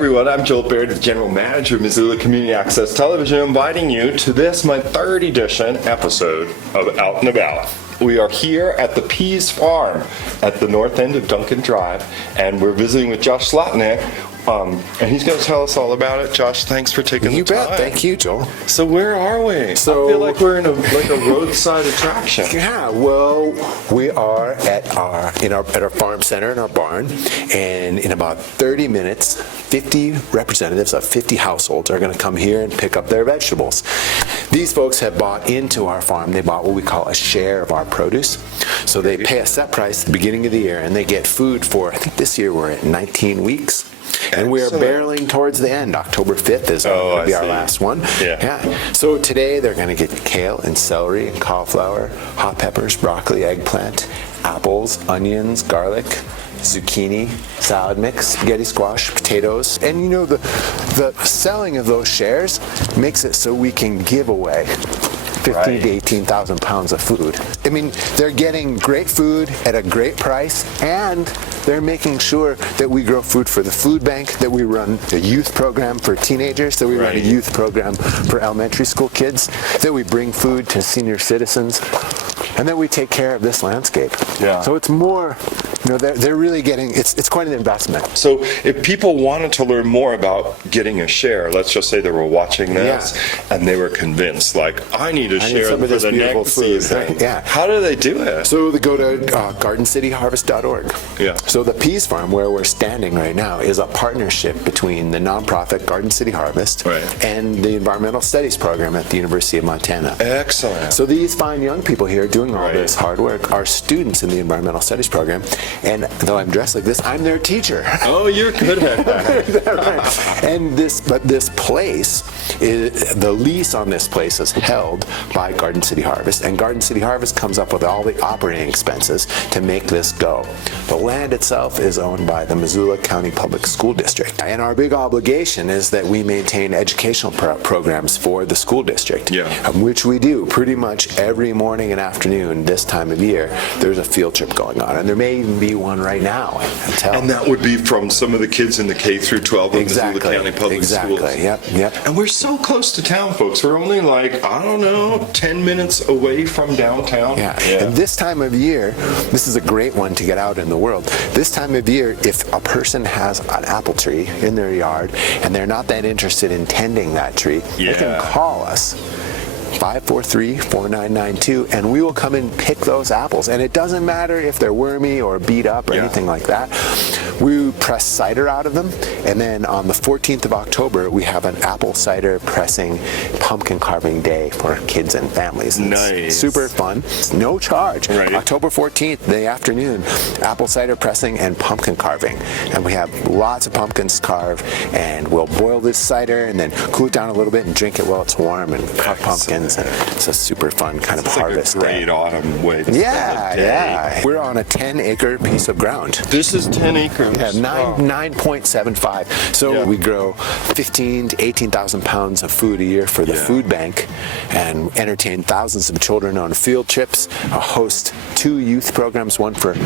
everyone, I'm Joel Baird, the General Manager of Missoula Community Access Television, inviting you to this, my third edition episode of Out and About. We are here at the Pease Farm at the north end of Duncan Drive, and we're visiting with Josh Slotnick, and he's going to tell us all about it. Josh, thanks for taking the time. You bet. Thank you, Joel. So where are we? So I feel like we're in a roadside attraction. Yeah, well, we are at our farm center in our barn, and in about 30 minutes, 50 representatives of 50 households are going to come here and pick up their vegetables. These folks have bought into our farm. They bought what we call a share of our produce. So they pay a set price at the beginning of the year, and they get food for, I think this year we're at 19 weeks. And we are barreling towards the end. October 5th is going to be our last one. Yeah. So today they're going to get kale and celery and cauliflower, hot peppers, broccoli, eggplant, apples, onions, garlic, zucchini, salad mix, spaghetti squash, potatoes. And you know, the selling of those shares makes it so we can give away 15 to 18,000 pounds of food. I mean, they're getting great food at a great price, and they're making sure that we grow food for the food bank, that we run a youth program for teenagers, that we run a youth program for elementary school kids, that we bring food to senior citizens, and that we take care of this landscape. Yeah. So it's more, you know, they're really getting, it's quite an investment. So if people wanted to learn more about getting a share, let's just say they were watching this and they were convinced, like, I need a share for the next season. Right? Yeah. How do they do it? So they go to GardenCityHarvest.org. Yeah. So the Pease Farm, where we're standing right now, is a partnership between the nonprofit Garden City Harvest and the Environmental Studies program at the University of Montana. Excellent. So these fine young people here doing all this hard work are students in the Environmental Studies program, and though I'm dressed like this, I'm their teacher. Oh, you're good at that. And this place, the lease on this place is held by Garden City Harvest, and Garden City Harvest comes up with all the operating expenses to make this go. The land itself is owned by the Missoula County Public School District, and our big obligation is that we maintain educational programs for the school district, which we do pretty much every morning and afternoon this time of year. There's a field trip going on, and there may even be one right now. And that would be from some of the kids in the K through 12 of Missoula County Public Schools. Yep. And we're so close to town, folks. We're only like, I don't know, 10 minutes away from downtown. And this time of year, this is a great one to get out in the world. This time of year, if a person has an apple tree in their yard and they're not that interested in tending that tree, they can call us. 543-4992, and we will come and pick those apples. And it doesn't matter if they're wormy or beat up or anything like that. We press cider out of them, and then on the 14th of October, we have an apple cider pressing pumpkin carving day for kids and families. It's super fun. It's no charge. October 14th, the afternoon, apple cider pressing and pumpkin carving. And we have lots of pumpkins carved, and we'll boil this cider and then cool it down a little bit and drink it while it's warm and carve pumpkins. And it's a super fun kind of harvest. Like a great autumn way to spend a day. We're on a 10-acre piece of ground. This is 10 acres. Yeah, 9.75. So we grow 15 to 18,000 pounds of food a year for the food bank, and entertain thousands of children on field trips. Host 2 youth programs, one for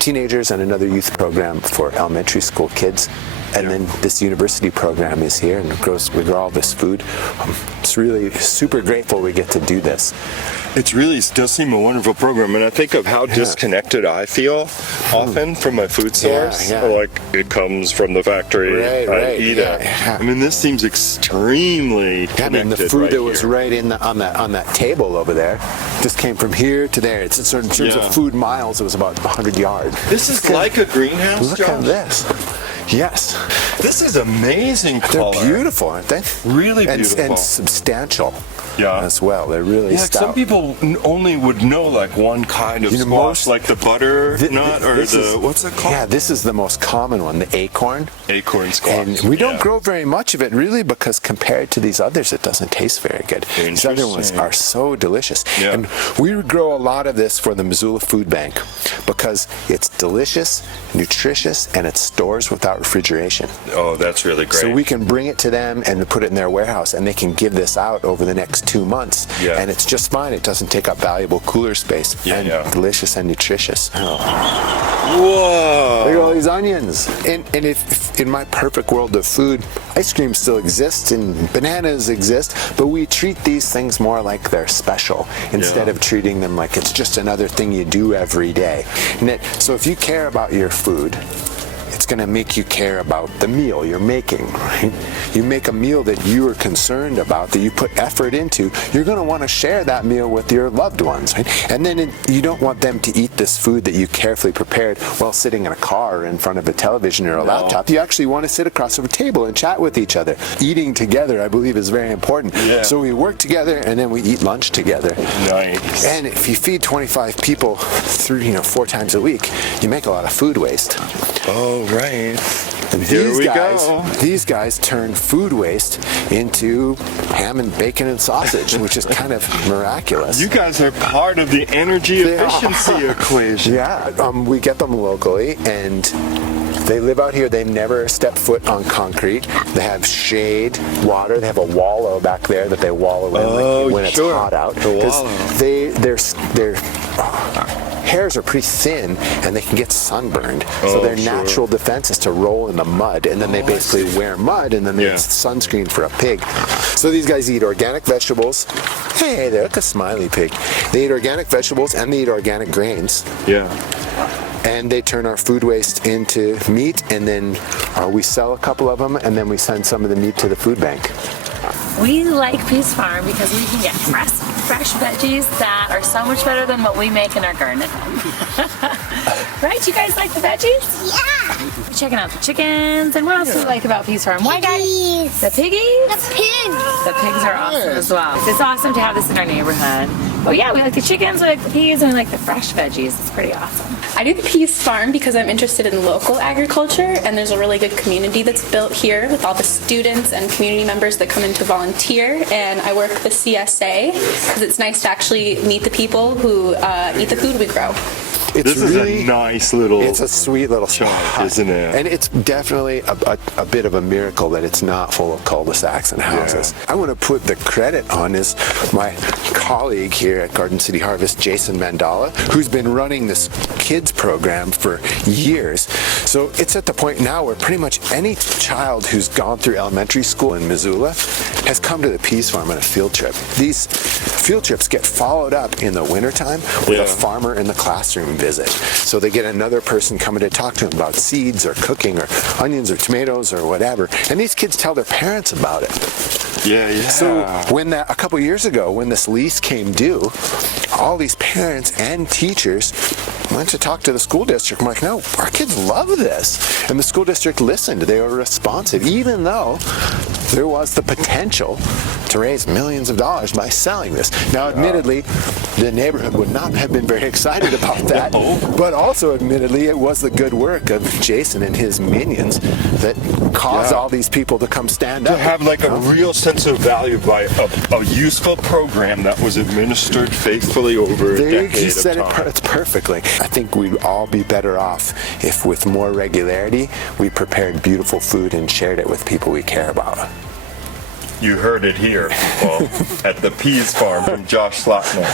teenagers and another youth program for elementary school kids. And then this university program is here, and we grow all this food. It's really super grateful we get to do this. It really does seem a wonderful program, and I think of how disconnected I feel often from my food source. Like, it comes from the factory, I eat it. I mean, this seems extremely connected. I mean, the food that was right on that table over there just came from here to there. It's in terms of food miles, it was about 100 yards. This is like a greenhouse, Look at this. Yes. This is amazing color. They're beautiful, aren't they? Really beautiful. And substantial as well. They're really stout. Some people only would know like one kind of squash, like the butternut or what's it called? Yeah, this is the most common one, the acorn. Acorn squash. And we don't grow very much of it really because compared to these others, it doesn't taste very good. These other ones are so delicious. And we grow a lot of this for the Missoula Food Bank because it's delicious, nutritious, and it stores without without refrigeration. Oh, that's really great. So we can bring it to them and put it in their warehouse, and they can give this out over the next 2 months. Yeah. And it's just fine. It doesn't take up valuable cooler space. Yeah, and yeah. delicious and nutritious. Oh. Whoa! Look at all these onions. And if in my perfect world of food, ice cream still exists and bananas exist, but we treat these things more like they're special instead of treating them like it's just another thing you do every day. So if you care about your food, it's going to make you care about the meal you're making, right? You make a meal that you are concerned about, that you put effort into, you're going to want to share that meal with your loved ones, right? And then you don't want them to eat this food that you carefully prepared while sitting in a car or in front of a television or a laptop. You actually want to sit across a table and chat with each other. Eating together, I believe, is very important. Yeah. So we work together and then we eat lunch together. Nice. And if you feed 25 people 4 times a week, you make a lot of food waste. Oh, right. And these guys turn food waste into ham and bacon and sausage, which is kind of miraculous. You guys are part of the energy efficiency equation. Yeah, we get them locally, and they live out here. They never step foot on concrete. They have shade, water. They have a wallow back there that they wallow in when it's hot out. Because their hairs are pretty thin and they can get sunburned. So their natural defense is to roll in the mud, and then they basically wear mud, and then it's sunscreen for a pig. So these guys eat organic vegetables. Hey, they look a smiley pig. They eat organic vegetables and they eat organic grains. Yeah. And they turn our food waste into meat, and then we sell a couple of them, and then we send some of the meat to the food bank. We like Peace Farm because we can get fresh veggies that are so much better than what we make in our garden at home. Right? You guys like the veggies? Yeah. We're checking out the chickens, and what else do we like about Peace Farm? Why, guys? The piggies? The pigs. The pigs are awesome as well. It's awesome to have this in our neighborhood. But yeah, we like the chickens, we like the peas, and we like the fresh veggies. It's pretty awesome. I do the Peace Farm because I'm interested in local agriculture, and there's a really good community that's built here with all the students and community members that come in to volunteer. And I work the CSA because it's nice to actually meet the people who eat the food we grow. This is a nice little... It's a sweet little spot, isn't it? And it's definitely a bit of a miracle that it's not full of cul-de-sacs and houses. Yeah. I want to put the credit on my colleague here at Garden City Harvest, Jason Mandala, who's been running this kids program for years. So it's at the point now where pretty much any child who's gone through elementary school in Missoula has come to the Peace Farm on a field trip. These field trips get followed up in the wintertime with a farmer in the classroom visit. So they get another person coming to talk to them about seeds or cooking or onions or tomatoes or whatever. And these kids tell their parents about it. Yeah. So a couple years ago, when this lease came due, all these parents and teachers went to talk to the school district. I'm like, no, our kids love this. And the school district listened. They were responsive, even though there was the potential to raise millions of dollars by selling this. Now, admittedly, the neighborhood would not have been very excited about that, but also, admittedly, it was the good work of Jason and his minions that caused all these people to come stand up. To have like a real sense of value by a useful program that was administered faithfully over a decade of time. You said it perfectly. I think we'd all be better off if, with more regularity, we prepared beautiful food and shared it with people we care about. You heard it here, people, at the Peas Farm from Josh Slottner.